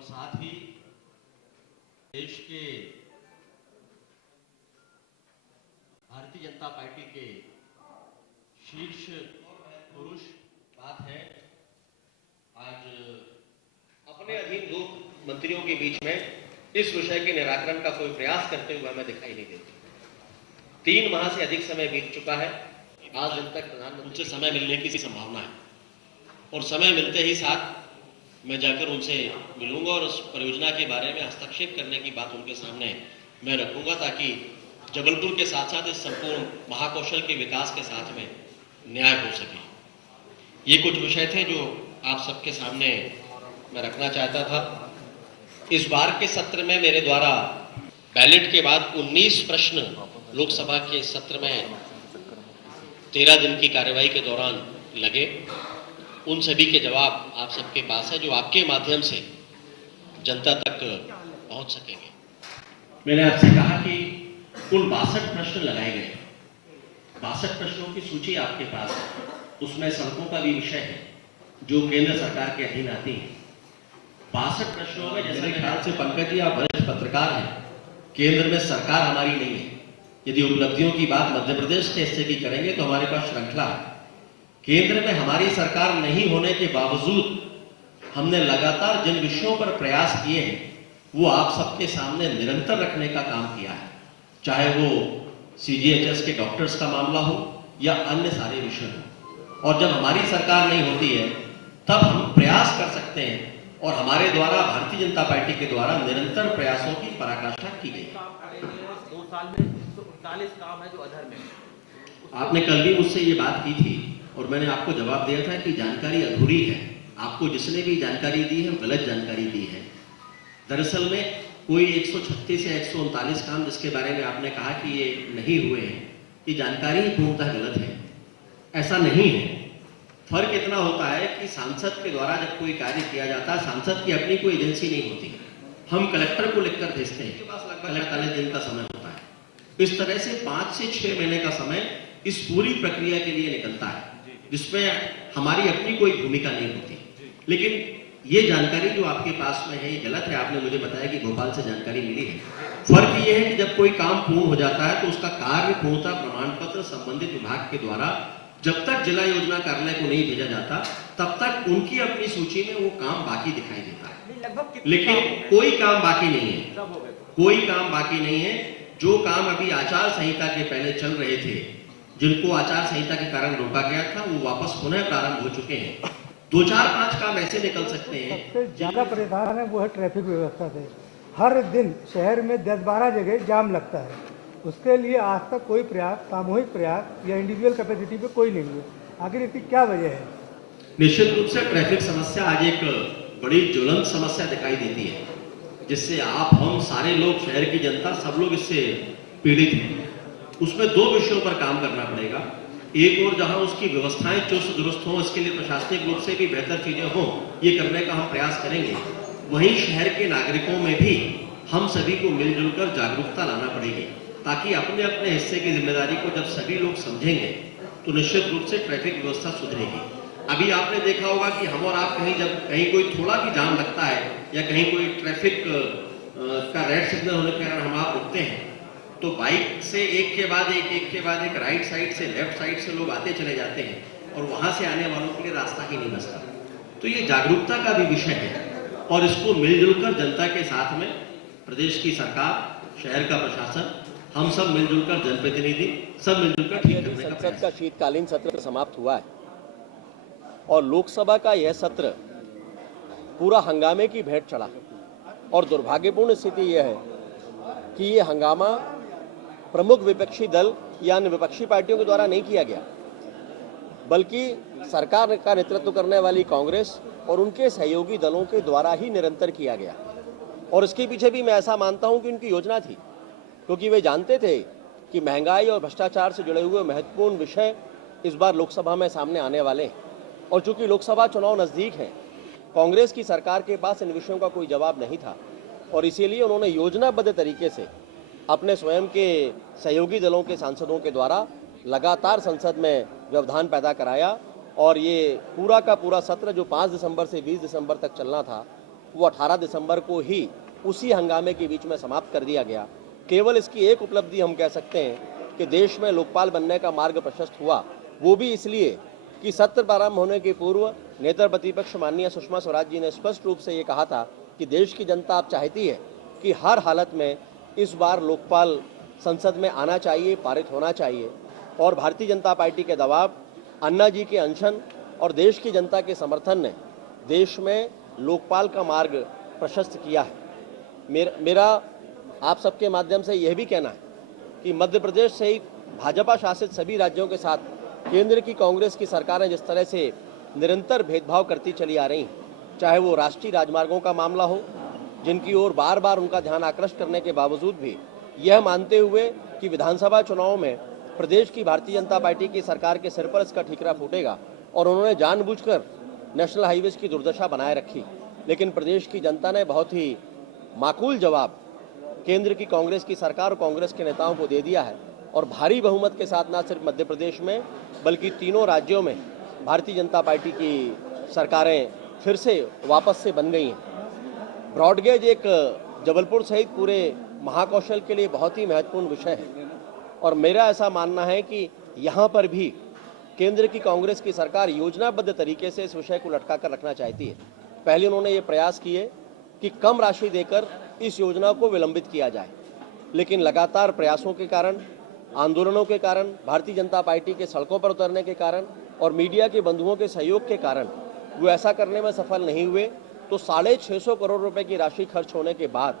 और साथ ही देश के भारतीय जनता पार्टी के शीर्ष पुरुष बात है आज अपने अधीन दो मंत्रियों के बीच में इस विषय के निराकरण का कोई प्रयास करते हुए हमें दिखाई नहीं देती। 3 माह से अधिक समय बीत चुका है। आज जब तक प्रधानमंत्री से समय मिलने की संभावना है और समय मिलते ही साथ मैं जाकर उनसे मिलूंगा और उस परियोजना के बारे में हस्तक्षेप करने की बात उनके सामने मैं रखूंगा ताकि जबलपुर के साथ साथ इस संपूर्ण महाकौशल के विकास के साथ में न्याय हो सके। ये कुछ विषय थे जो आप सबके सामने मैं रखना चाहता था। इस बार के सत्र में मेरे द्वारा बैलेट के बाद 19 प्रश्न लोकसभा के सत्र में 13 दिन की कार्यवाही के दौरान लगे। उन सभी के जवाब आप सबके पास है जो आपके माध्यम से जनता तक पहुंच सकेंगे। मैंने आपसे कहा कि कुल 62 प्रश्न लगाए गए। 62 प्रश्नों की सूची आपके पास है। उसमें सड़कों का भी विषय है जो केंद्र सरकार के अधीन आती है। 62 प्रश्नों में जैसे ख्याल से पंकज जी आप वरिष्ठ पत्रकार हैं, केंद्र में सरकार हमारी नहीं है। यदि उपलब्धियों की बात मध्य प्रदेश के हिस्से की करेंगे तो हमारे पास श्रृंखला है। केंद्र में हमारी सरकार नहीं होने के बावजूद हमने लगातार जिन विषयों पर प्रयास किए हैं वो आप सबके सामने निरंतर रखने का काम किया है, चाहे वो सीजीएचएस के डॉक्टर्स का मामला हो या अन्य सारे विषय हो। और जब हमारी सरकार नहीं होती है तब हम प्रयास कर सकते हैं और हमारे द्वारा भारतीय जनता पार्टी के द्वारा निरंतर प्रयासों की पराकाष्ठा की गई। 2 साल में 149 काम है जो अधर में। आपने कल भी मुझसे ये बात की थी और मैंने आपको जवाब दिया था कि जानकारी अधूरी है। आपको जिसने भी जानकारी दी है वो गलत जानकारी दी है। दरअसल में कोई 136 या 139 काम जिसके बारे में आपने कहा कि ये नहीं हुए हैं, ये जानकारी ही पूर्णतः गलत है। ऐसा नहीं है। फर्क इतना होता है कि सांसद के द्वारा जब कोई कार्य किया जाता है, सांसद की अपनी कोई एजेंसी नहीं होती। हम कलेक्टर को लिखकर भेजते हैं, लगभग 40 दिन का समय होता है। इस तरह से 5 से 6 महीने का समय इस पूरी प्रक्रिया के लिए निकलता है जिसमें हमारी अपनी कोई भूमिका नहीं होती। लेकिन ये जानकारी जो आपके पास में है ये गलत है। आपने मुझे बताया कि भोपाल से जानकारी मिली है। फर्क ये है कि जब कोई काम पूर्ण हो जाता है तो उसका कार्य पूर्णता प्रमाण पत्र संबंधित विभाग के द्वारा जब तक जिला योजना कार्यालय को नहीं भेजा जाता तब तक उनकी अपनी सूची में वो काम बाकी दिखाई देता है। लेकिन कोई काम बाकी नहीं है, कोई काम बाकी नहीं है। जो काम अभी आचार संहिता के पहले चल रहे थे, जिनको आचार संहिता के कारण रोका गया था, वो वापस पुनः प्रारंभ हो चुके हैं। 2, 4, 5 काम ऐसे निकल सकते हैं। सबसे ज्यादा परेशान है वो है ट्रैफिक व्यवस्था से। हर दिन शहर में 10-12 जगह जाम लगता है। उसके लिए आज तक कोई प्रयास, सामूहिक प्रयास या इंडिविजुअल कैपेसिटी पे कोई नहीं है। आखिर इसकी क्या वजह है? निश्चित रूप से ट्रैफिक समस्या आज एक बड़ी ज्वलंत समस्या दिखाई देती है जिससे आप, हम, सारे लोग, शहर की जनता, सब लोग इससे पीड़ित हैं। उसमें 2 विषयों पर काम करना पड़ेगा। एक और जहां उसकी व्यवस्थाएं चुस्त दुरुस्त हों, इसके लिए प्रशासनिक रूप से भी बेहतर चीजें हों, ये करने का हम प्रयास करेंगे। वहीं शहर के नागरिकों में भी हम सभी को मिलजुल कर जागरूकता लाना पड़ेगी ताकि अपने अपने हिस्से की जिम्मेदारी को जब सभी लोग समझेंगे तो निश्चित रूप से ट्रैफिक व्यवस्था सुधरेगी। अभी आपने देखा होगा कि हम और आप कहीं जब कहीं कोई थोड़ा भी जाम लगता है या कहीं कोई ट्रैफिक का रेड सिग्नल होने के कारण हम आप रुकते हैं तो बाइक से एक के बाद एक राइट साइड से लेफ्ट साइड से लोग आते चले जाते हैं और वहां से आने वालों के लिए रास्ता ही नहीं बचता। तो ये जागरूकता का भी विषय है और इसको मिलजुल कर जनता के साथ में प्रदेश की सरकार, शहर का प्रशासन, हम सब मिलजुल कर, जनप्रतिनिधि सब मिलजुल कर ठीक करने का संसद का शीतकालीन सत्र समाप्त हुआ है और लोकसभा का यह सत्र पूरा हंगामे की भेंट चढ़ा और दुर्भाग्यपूर्ण स्थिति यह है कि ये हंगामा प्रमुख विपक्षी दल या अन्य विपक्षी पार्टियों के द्वारा नहीं किया गया, बल्कि सरकार का नेतृत्व करने वाली कांग्रेस और उनके सहयोगी दलों के द्वारा ही निरंतर किया गया। और इसके पीछे भी मैं ऐसा मानता हूं कि उनकी योजना थी, क्योंकि वे जानते थे कि महंगाई और भ्रष्टाचार से जुड़े हुए महत्वपूर्ण विषय इस बार लोकसभा में सामने आने वाले हैं। और चूंकि लोकसभा चुनाव नज़दीक हैं, कांग्रेस की सरकार के पास इन विषयों का कोई जवाब नहीं था और इसीलिए उन्होंने योजनाबद्ध तरीके से अपने स्वयं के सहयोगी दलों के सांसदों के द्वारा लगातार संसद में व्यवधान पैदा कराया और ये पूरा का पूरा सत्र जो 5 दिसंबर से 20 दिसंबर तक चलना था, वो 18 दिसंबर को ही उसी हंगामे के बीच में समाप्त कर दिया गया। केवल इसकी एक उपलब्धि हम कह सकते हैं कि देश में लोकपाल बनने का मार्ग प्रशस्त हुआ, वो भी इसलिए कि सत्र प्रारंभ होने के पूर्व नेता प्रतिपक्ष माननीय सुषमा स्वराज जी ने स्पष्ट रूप से ये कहा था कि देश की जनता अब चाहती है कि हर हालत में इस बार लोकपाल संसद में आना चाहिए, पारित होना चाहिए। और भारतीय जनता पार्टी के दबाव, अन्ना जी के अनशन और देश की जनता के समर्थन ने देश में लोकपाल का मार्ग प्रशस्त किया है। मेरा आप सबके माध्यम से यह भी कहना है कि मध्य प्रदेश सहित भाजपा शासित सभी राज्यों के साथ केंद्र की कांग्रेस की सरकारें जिस तरह से निरंतर भेदभाव करती चली आ रही हैं, चाहे वो राष्ट्रीय राजमार्गों का मामला हो, जिनकी ओर बार बार उनका ध्यान आकृष्ट करने के बावजूद भी यह मानते हुए कि विधानसभा चुनाव में प्रदेश की भारतीय जनता पार्टी की सरकार के सिर पर इसका ठीकरा फूटेगा, और उन्होंने जानबूझकर नेशनल हाईवेज की दुर्दशा बनाए रखी। लेकिन प्रदेश की जनता ने बहुत ही माकूल जवाब केंद्र की कांग्रेस की सरकार और कांग्रेस के नेताओं को दे दिया है, और भारी बहुमत के साथ न सिर्फ मध्य प्रदेश में बल्कि तीनों राज्यों में भारतीय जनता पार्टी की सरकारें फिर से वापस से बन गई हैं। ब्रॉडगेज एक जबलपुर सहित पूरे महाकौशल के लिए बहुत ही महत्वपूर्ण विषय है, और मेरा ऐसा मानना है कि यहाँ पर भी केंद्र की कांग्रेस की सरकार योजनाबद्ध तरीके से इस विषय को लटका कर रखना चाहती है। पहले उन्होंने ये प्रयास किए कि कम राशि देकर इस योजना को विलंबित किया जाए, लेकिन लगातार प्रयासों के कारण, आंदोलनों के कारण, भारतीय जनता पार्टी के सड़कों पर उतरने के कारण और मीडिया के बंधुओं के सहयोग के कारण वो ऐसा करने में सफल नहीं हुए। तो 650 करोड़ रुपए की राशि खर्च होने के बाद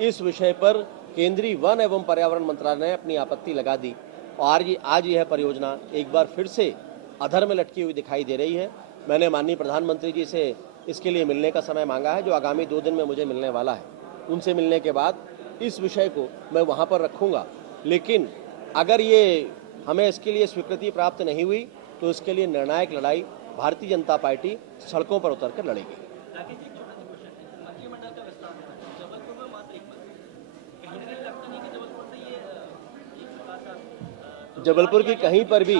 इस विषय पर केंद्रीय वन एवं पर्यावरण मंत्रालय ने अपनी आपत्ति लगा दी, और आज यह परियोजना एक बार फिर से अधर में लटकी हुई दिखाई दे रही है। मैंने माननीय प्रधानमंत्री जी से इसके लिए मिलने का समय मांगा है, जो आगामी 2 दिन में मुझे मिलने वाला है। उनसे मिलने के बाद इस विषय को मैं वहाँ पर रखूँगा, लेकिन अगर ये हमें इसके लिए स्वीकृति प्राप्त नहीं हुई तो इसके लिए निर्णायक लड़ाई भारतीय जनता पार्टी सड़कों पर उतर कर लड़ेगी। जबलपुर की कहीं पर भी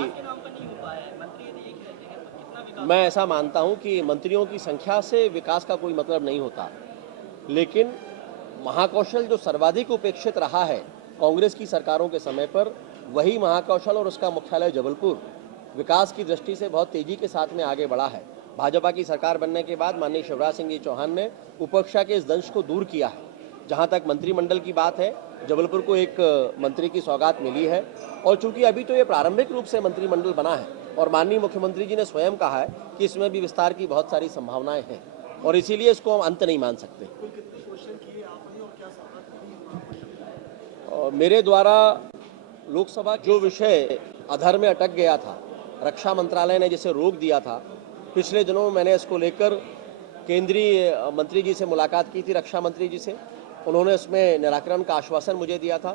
मैं ऐसा मानता हूं कि मंत्रियों की संख्या से विकास का कोई मतलब नहीं होता, लेकिन महाकौशल जो सर्वाधिक उपेक्षित रहा है कांग्रेस की सरकारों के समय पर, वही महाकौशल और उसका मुख्यालय जबलपुर विकास की दृष्टि से बहुत तेजी के साथ में आगे बढ़ा है। भाजपा की सरकार बनने के बाद माननीय शिवराज सिंह जी चौहान ने उपेक्षा के इस दंश को दूर किया है। जहां तक मंत्रिमंडल की बात है, जबलपुर को एक मंत्री की सौगात मिली है, और चूंकि अभी तो ये प्रारंभिक रूप से मंत्रिमंडल बना है और माननीय मुख्यमंत्री जी ने स्वयं कहा है कि इसमें भी विस्तार की बहुत सारी संभावनाएं हैं, और इसीलिए इसको हम अंत नहीं मान सकते। मेरे द्वारा लोकसभा जो विषय अधर में अटक गया था, रक्षा मंत्रालय ने जिसे रोक दिया था, पिछले दिनों में मैंने इसको लेकर केंद्रीय मंत्री जी से मुलाकात की थी, रक्षा मंत्री जी से। उन्होंने इसमें निराकरण का आश्वासन मुझे दिया था।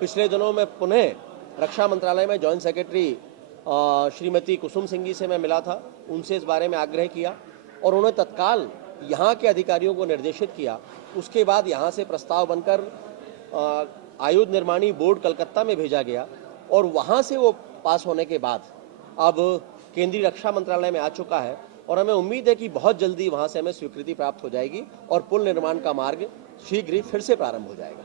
पिछले दिनों में पुनः रक्षा मंत्रालय में जॉइंट सेक्रेटरी श्रीमती कुसुम सिंह जी से मैं मिला था, उनसे इस बारे में आग्रह किया, और उन्होंने तत्काल यहाँ के अधिकारियों को निर्देशित किया। उसके बाद यहाँ से प्रस्ताव बनकर आयुध निर्माणी बोर्ड कलकत्ता में भेजा गया, और वहाँ से वो पास होने के बाद अब केंद्रीय रक्षा मंत्रालय में आ चुका है, और हमें उम्मीद है कि बहुत जल्दी वहाँ से हमें स्वीकृति प्राप्त हो जाएगी और पुल निर्माण का मार्ग शीघ्र ही फिर से प्रारंभ हो जाएगा।